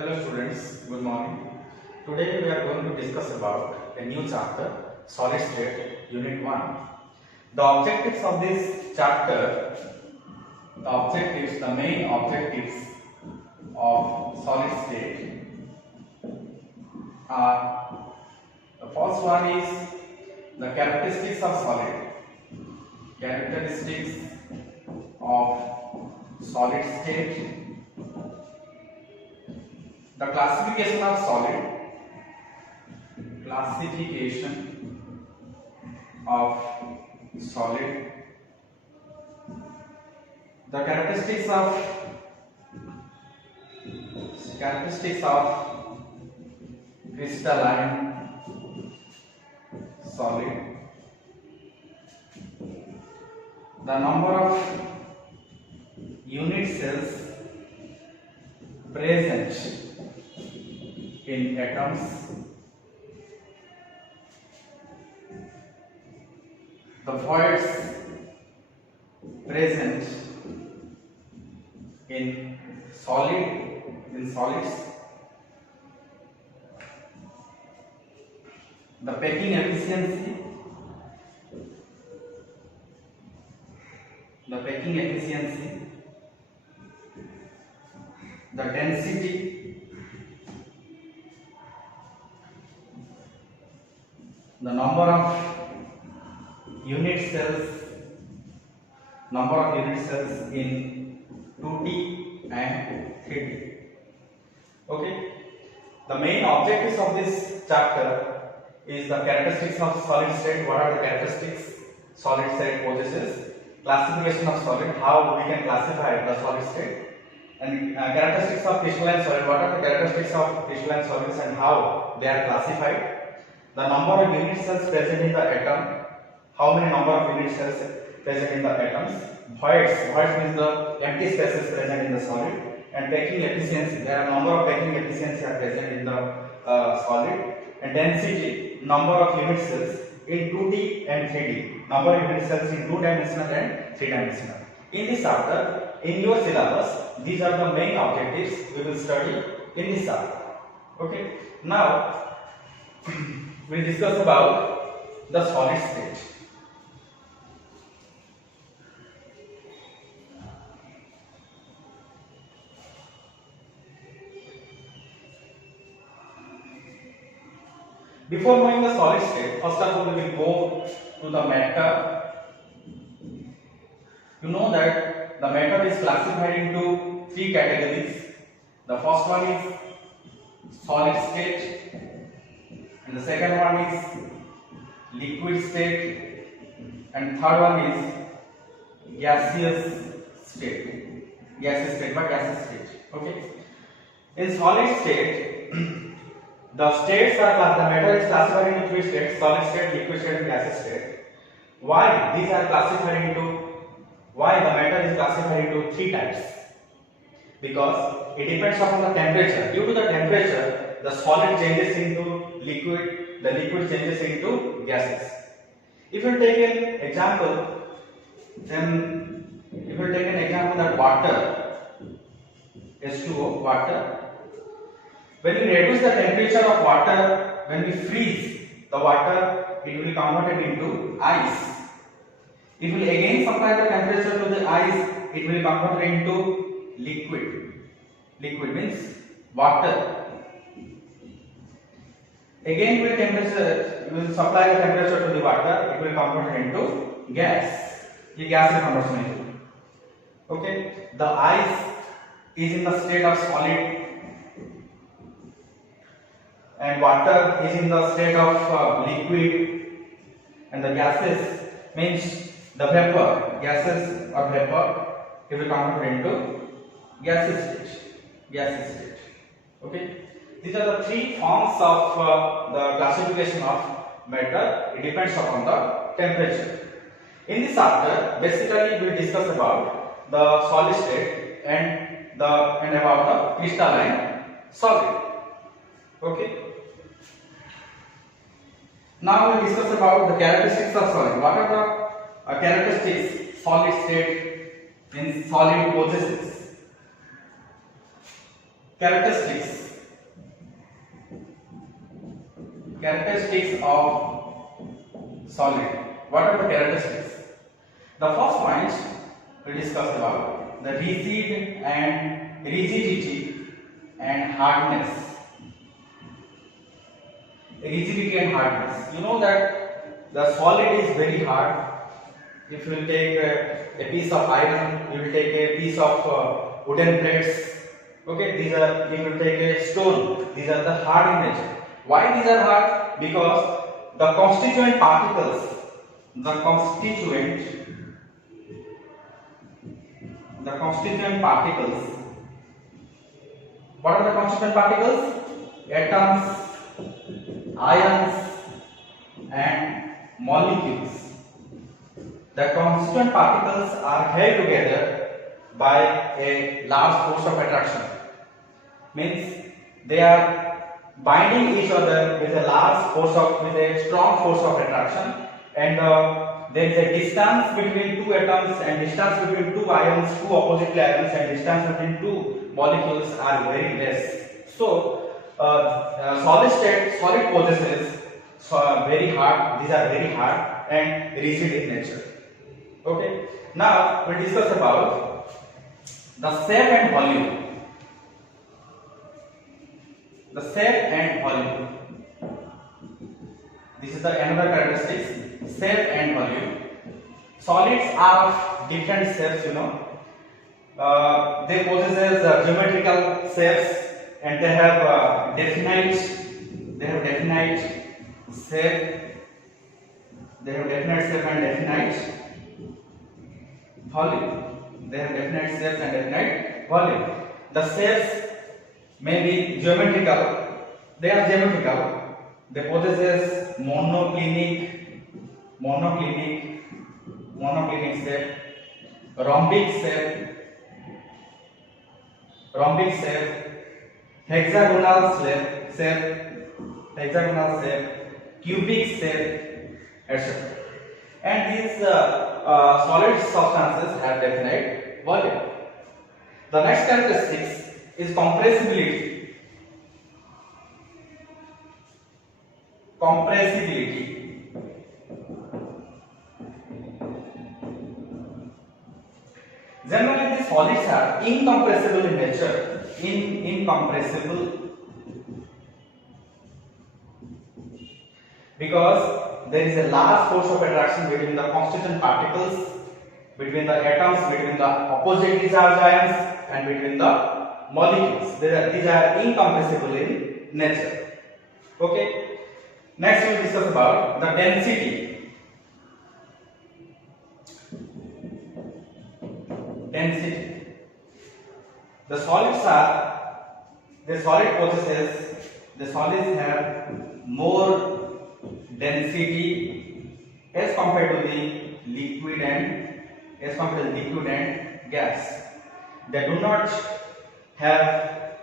Hello students, good morning. Today we are going to discuss about a new chapter, Solid State, Unit 1. The objectives of this chapter, the main objectives of solid state are, the first one is the characteristics of solid. Characteristics of solid state. The classification of solid, the characteristics of crystalline solid, the number of unit cells present in atoms, the voids present in solids, the packing efficiency, the density, the number of unit cells in 2D and 3D. Okay. The main objectives of this chapter is the characteristics of solid state. What are the characteristics solid state possesses? Classification of solid. How we can classify the solid state. And characteristics of crystalline solid. What are the characteristics of crystalline solids and how they are classified? The number of unit cells present in the atom. How many number of unit cells present in the atoms? Voids means the empty spaces present in the solid. And packing efficiency. There are number of packing efficiency are present in the solid. And density, number of unit cells in 2D and 3D. Number of unit cells in 2-dimensional and 3-dimensional. In this chapter, in your syllabus, these are the main objectives we will study in this chapter. Okay. Now, we'll discuss about the solid state. Before knowing the solid state, first of all we will go to the matter. You know that the matter is classified into three categories. The first one is solid state, and the second one is liquid state, and third one is gaseous state. Gaseous state. Okay. In solid state, the matter is classified into three states: solid state, liquid state, and gaseous state. Why the matter is classified into three types? Because it depends upon the temperature. Due to the temperature, the solid changes into liquid, the liquid changes into gases. If you take an example, that water, H2O, water. When we reduce the temperature of water, when we freeze the water, it will be converted into ice. If we again supply the temperature to the ice, it will be converted into liquid. Liquid means water. Again we will supply the temperature to the water, it will convert into gas. ये gas में conversion है. Okay, the ice is in the state of solid, and water is in the state of liquid, and the gases means the vapor. Gases or vapor, it will convert into gaseous state. Okay. These are the three forms of the classification of matter. It depends upon the temperature. In this chapter, basically we will discuss about the solid state and about the crystalline solid. Okay. Now we will discuss about the characteristics of solid. What are the characteristics solid state in solid possesses? Characteristics Characteristics of solid. What are the characteristics? The first point we discuss about the rigidity and hardness. Rigidity and hardness. You know that the solid is very hard. If you take a piece of iron, you will take a piece of wooden plates. Okay, these are. You will take a stone. These are the hard in nature. Why these are hard? Because the constituent particles, the constituent particles. What are the constituent particles? Atoms, ions, and molecules. The constituent particles are held together by a large force of attraction. Means they are binding each other with a strong force of attraction, and there is a distance between two atoms and distance between two ions, two opposite ions, and distance between two molecules are very less. So solid possesses very hard. These are very hard and rigid in nature. Okay. Now we discuss about the shape and volume. The shape and volume. This is the another characteristics. Shape and volume. Solids are of different shapes. You know, they possess geometrical shapes, and they have definite shape. They have definite shape and definite volume. They have definite shapes and definite volume. The shapes may be geometrical. They are geometrical. They possess monoclinic shape, rhombic shape, hexagonal shape, cubic shape, etc. And these solid substances have definite volume. The next characteristics is compressibility. Generally, these solids are incompressible in nature. Incompressible because there is a large force of attraction between the constituent particles, between the atoms, between the oppositely charged ions, and between the molecules. These are incompressible in nature. Okay. Next we will discuss about the density. The solids have more density as compared to the liquid and gas. They do not have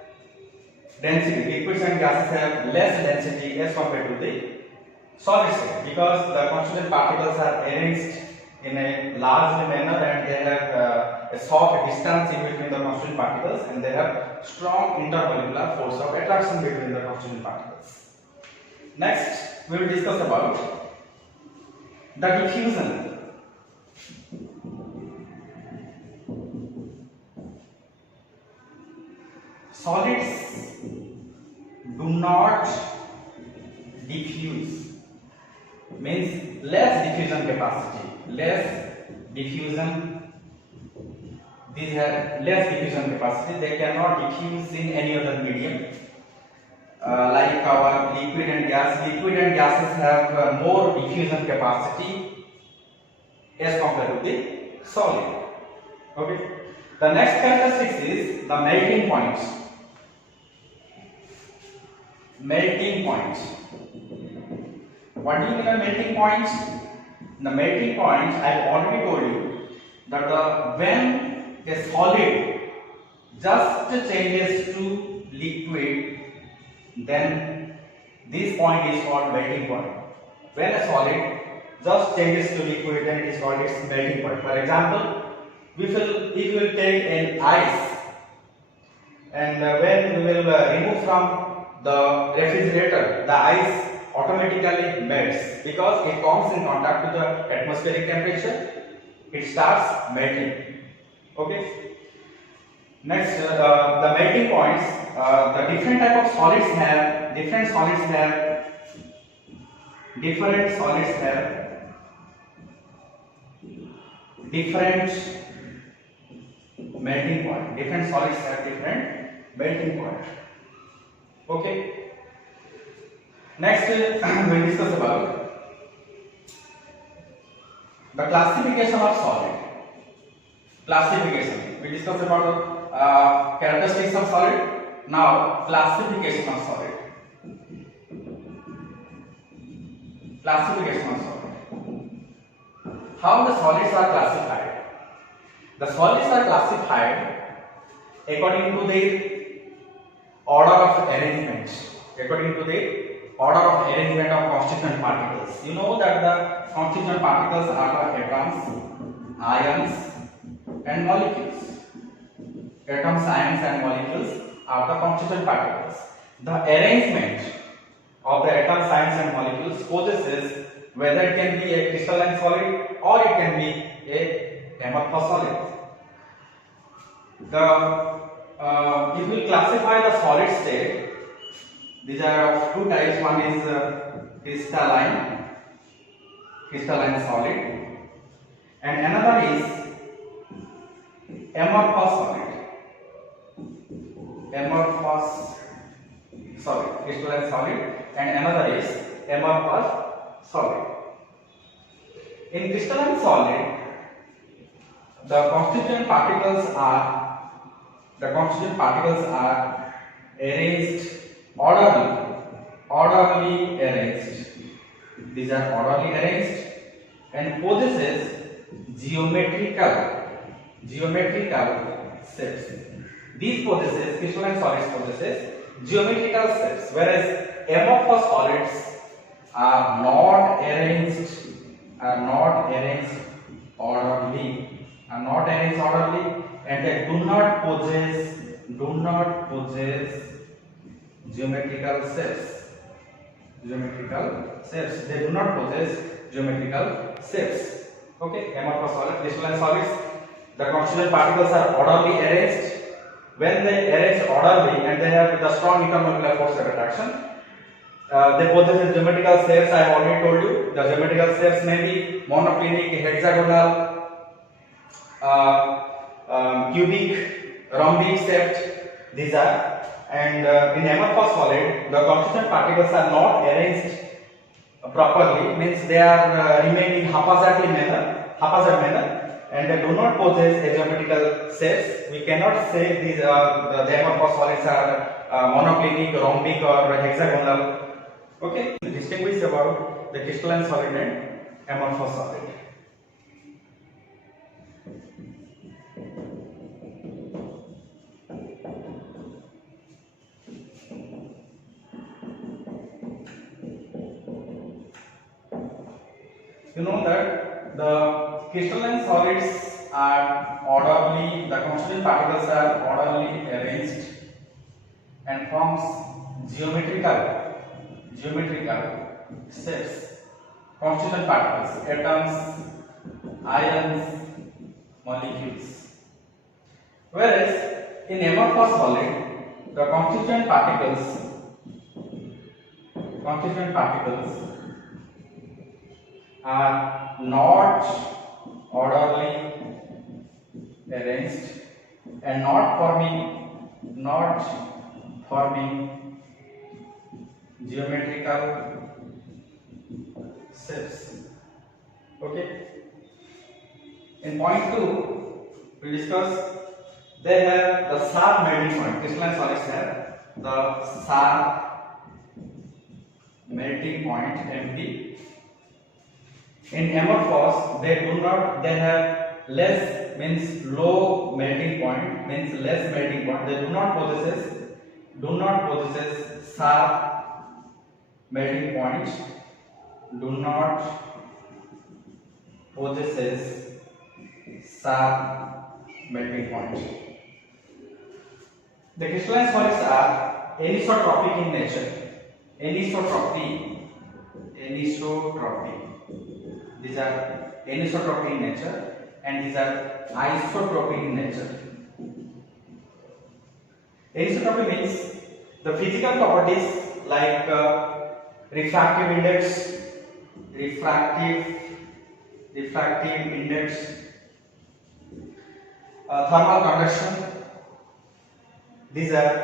density. Liquids and gases have less density as compared to the solids because the constituent particles are arranged in a large manner, and they have a short distance in between the constituent particles, and they have strong intermolecular force of attraction between the constituent particles. Next, we will discuss about the diffusion. Solids do not diffuse, means less diffusion capacity. These have less diffusion capacity. They cannot diffuse in any other medium. Like our liquid and gases have more diffusion capacity as compared to the solid. Okay. The next characteristic is the melting point. What do you mean by melting point? The melting point, I have already told you that when a solid just changes to liquid, then this point is called melting point. When a solid just changes to liquid, then it is called its melting point. For example, if we will take an ice, and when we will remove from the refrigerator the ice automatically melts because it comes in contact with the atmospheric temperature. It starts melting. Okay. Next, the melting points. The different type of solids have different solids have different melting point. Different solids have different melting point. Okay. Next, we will discuss about the classification of solid. Classification. We discussed about the characteristics of solid. Now, classification of solid. Classification of solid. How the solids are classified? The solids are classified according to their order of arrangement. According to the order of arrangement of constituent particles. You know that the constituent particles are the atoms, ions, and molecules. Atoms, ions, and molecules are the constituent particles. The arrangement of the atoms, ions, and molecules possesses whether it can be a crystalline solid or it can be a amorphous solid. If we classify the solid state, these are of two types. One is crystalline solid, and another is amorphous solid, crystalline solid, and another is amorphous solid. In crystalline solid, the constituent particles are arranged orderly arranged. These are orderly arranged and possesses geometrical shapes. Crystalline solids possesses geometrical shapes, whereas amorphous solids are not arranged orderly, and they do not possess geometrical shapes. They do not possess geometrical shapes. Okay, amorphous solids, crystalline solids. The constituent particles are orderly arranged. When they arrange orderly and they have the strong intermolecular force of attraction, they possess geometrical shapes. I have already told you. The geometrical shapes may be monoclinic, hexagonal, cubic, rhombic shaped. These are. And in amorphous solid, the constituent particles are not arranged properly. Means they are remain in haphazard manner, and they do not possess a geometrical shapes. We cannot say these the amorphous solids are monoclinic, rhombic, or hexagonal. Okay, distinguish about the crystalline solid and amorphous solid. You know that the crystalline solids are orderly, the constituent particles are orderly arranged and forms geometrical shapes. Constituent particles, atoms, ions, molecules. Whereas in amorphous solid, the constituent particles are not orderly arranged and not forming geometrical shapes. Okay. In point 2, we discuss they have the sharp melting point. Crystalline solids have the sharp melting point MT. In amorphous, they have less, means low melting point, means less melting point. They do not possess sharp melting point. Do not possesses sharp melting point. The crystalline solids are anisotropic in nature. anisotropy. These are anisotropy in nature and these are isotropy in nature. Anisotropy means the physical properties like refractive index, thermal conduction. These are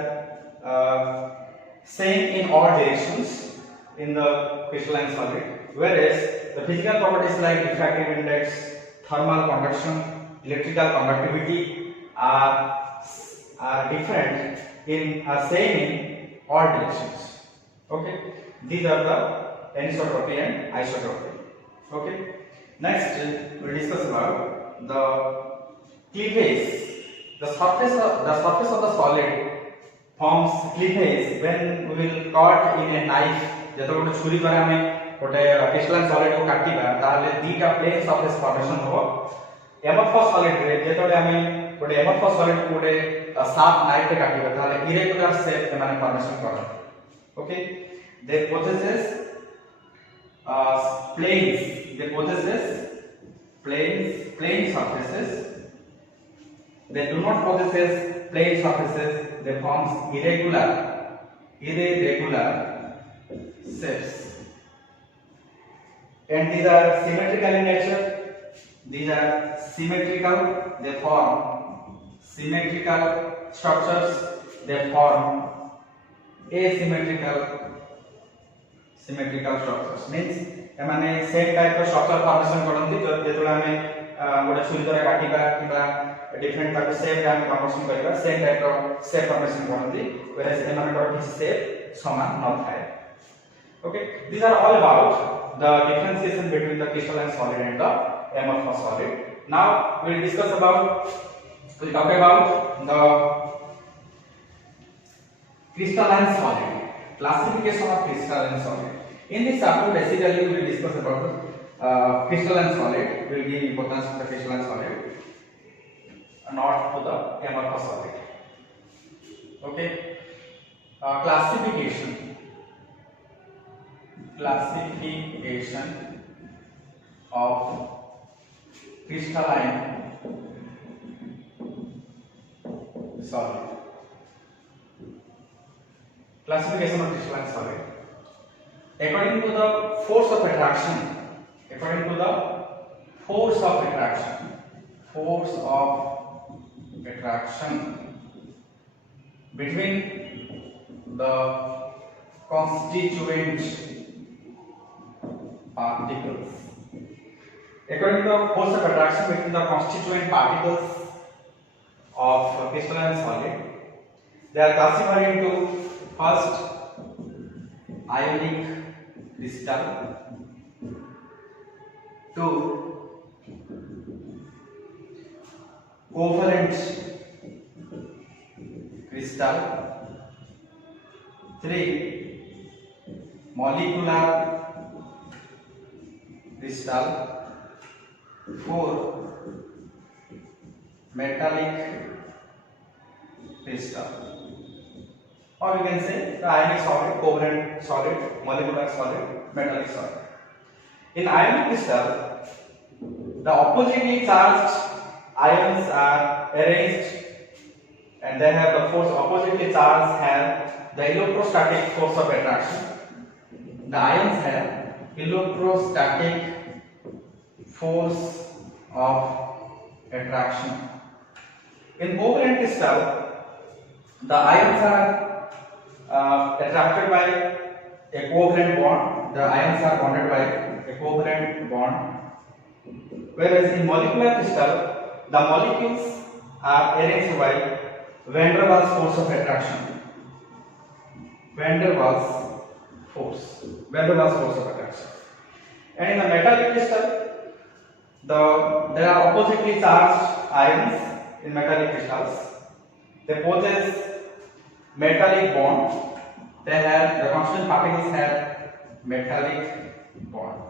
same in all directions in the crystalline solid, whereas the physical properties like refractive index, thermal conduction, electrical conductivity are different in same in all directions. Okay, these are the anisotropy and isotropy. Okay, next we'll discuss about the cleavage. The surface of the solid forms cleavage when we will cut in a knife. जब गोटे छुरी द्वारा हमें गोटे crystalline solid को काटिबा ताले दीटा plane surface formation हो amorphous solid रे जेतले हमें गोटे एमोर्फस सॉलिड को गोटे शार्प नाइफ रे काटिबा ताले इरेगुलर शेप के माने फॉर्मेशन करन. Okay, they possesses plane surfaces. They do not possess plane surfaces. They forms irregular shapes, and these are symmetrical in nature. These are symmetrical. They form symmetrical structures. They form asymmetrical structures. Means एमाने same type of structure formation करंती जेतुला हमें गोटे छुरी द्वारा काटिबा किबा different type of shape हम फॉर्मेशन करबा same type of shape formation करंती व्हेयरएज एमाने किसी शेप समान न थाए. Okay, these are all about the differentiation between the crystalline solid and the amorphous solid. Now we'll talk about the crystalline solid, classification of crystalline solid. In this chapter basically we will discuss about the crystalline solid. We will give importance to the crystalline solid, not to the amorphous solid. Okay, classification of crystalline solid. Classification of crystalline solid according to the force of attraction. Between the constituent particles. According to the force of attraction between the constituent particles of crystalline solid, they are classified into first ionic crystal, 2 covalent crystal, 3 molecular crystal, 4 metallic crystal, or you can say the ionic solid, covalent solid, molecular solid, metallic solid. In ionic crystal, the oppositely charged ions are arranged and they have the force. Oppositely charged have the electrostatic force of attraction. The ions have electrostatic force of attraction. In covalent crystal, the ions are attracted by a covalent bond. The ions are bonded by a covalent bond. Whereas in molecular crystal, the molecules are arranged by van der Waals force of attraction. Van der Waals force of attraction. And in the metallic crystal, there are oppositely charged ions in metallic crystals. They possess metallic bond. The constituent particles have metallic bond.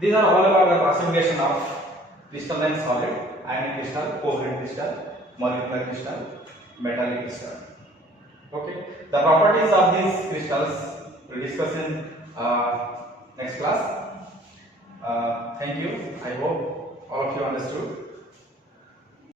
These are all about the classification of crystalline solid, ionic crystal, covalent crystal, molecular crystal, metallic crystal. Okay, the properties of these crystals we discuss in next class. Thank you. I hope all of you understood.